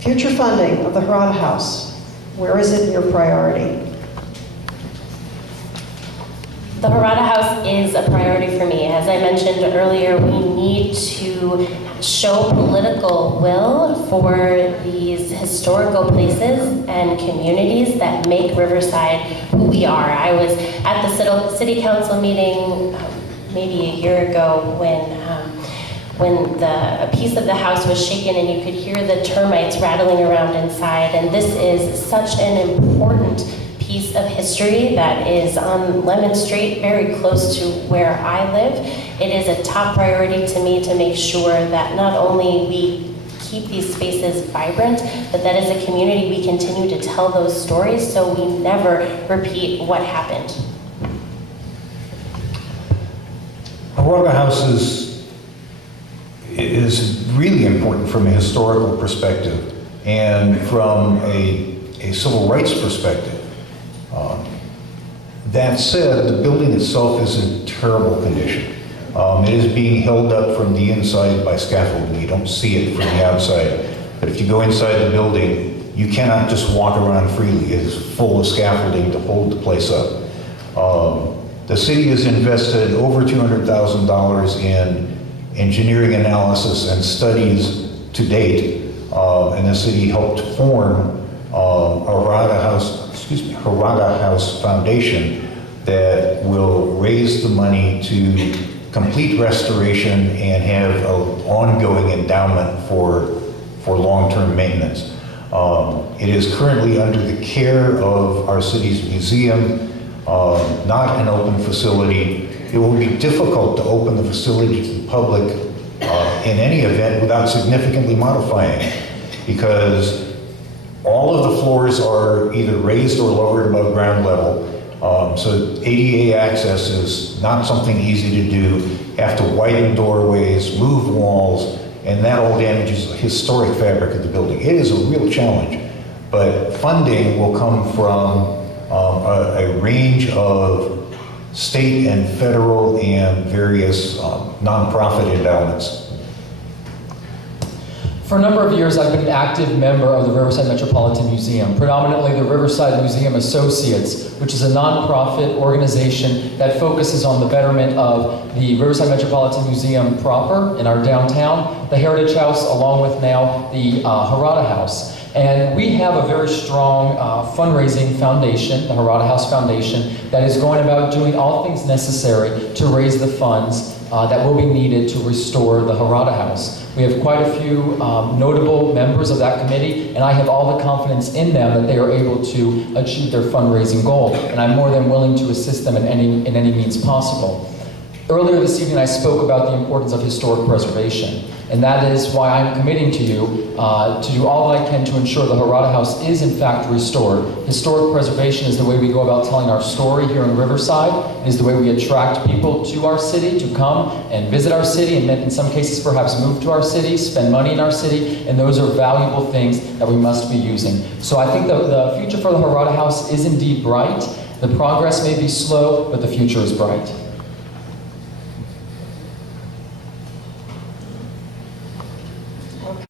Future funding of the Harada House, where is it your priority? The Harada House is a priority for me. As I mentioned earlier, we need to show political will for these historical places and communities that make Riverside who we are. I was at the city council meeting maybe a year ago when a piece of the house was shaken and you could hear the termites rattling around inside. And this is such an important piece of history that is on Lemon Street, very close to where I live. It is a top priority to me to make sure that not only we keep these spaces vibrant, but that as a community we continue to tell those stories so we never repeat what happened. Harada House is really important from a historical perspective and from a civil rights perspective. That said, the building itself is in terrible condition. It is being held up from the inside by scaffolding. You don't see it from the outside. But if you go inside the building, you cannot just walk around freely. It is full of scaffolding to hold the place up. The city has invested over $200,000 in engineering analysis and studies to date, and the city helped form Harada House Foundation that will raise the money to complete restoration and have an ongoing endowment for long-term maintenance. It is currently under the care of our city's museum, not an open facility. It will be difficult to open the facility to the public in any event without significantly modifying it, because all of the floors are either raised or lowered above ground level. So ADA access is not something easy to do. You have to widen doorways, move walls, and that all damages the historic fabric of the building. It is a real challenge, but funding will come from a range of state and federal and various nonprofit endowments. For a number of years, I've been an active member of the Riverside Metropolitan Museum, predominantly the Riverside Museum Associates, which is a nonprofit organization that focuses on the betterment of the Riverside Metropolitan Museum proper in our downtown, the Heritage House, along with now the Harada House. And we have a very strong fundraising foundation, the Harada House Foundation, that is going about doing all things necessary to raise the funds that will be needed to restore the Harada House. We have quite a few notable members of that committee, and I have all the confidence in them that they are able to achieve their fundraising goal, and I'm more than willing to assist them in any means possible. Earlier this evening, I spoke about the importance of historic preservation, and that is why I'm committing to you to do all that I can to ensure the Harada House is in fact restored. Historic preservation is the way we go about telling our story here in Riverside. It is the way we attract people to our city to come and visit our city, and in some cases perhaps move to our city, spend money in our city, and those are valuable things that we must be using. So I think the future for the Harada House is indeed bright. The progress may be slow, but the future is bright.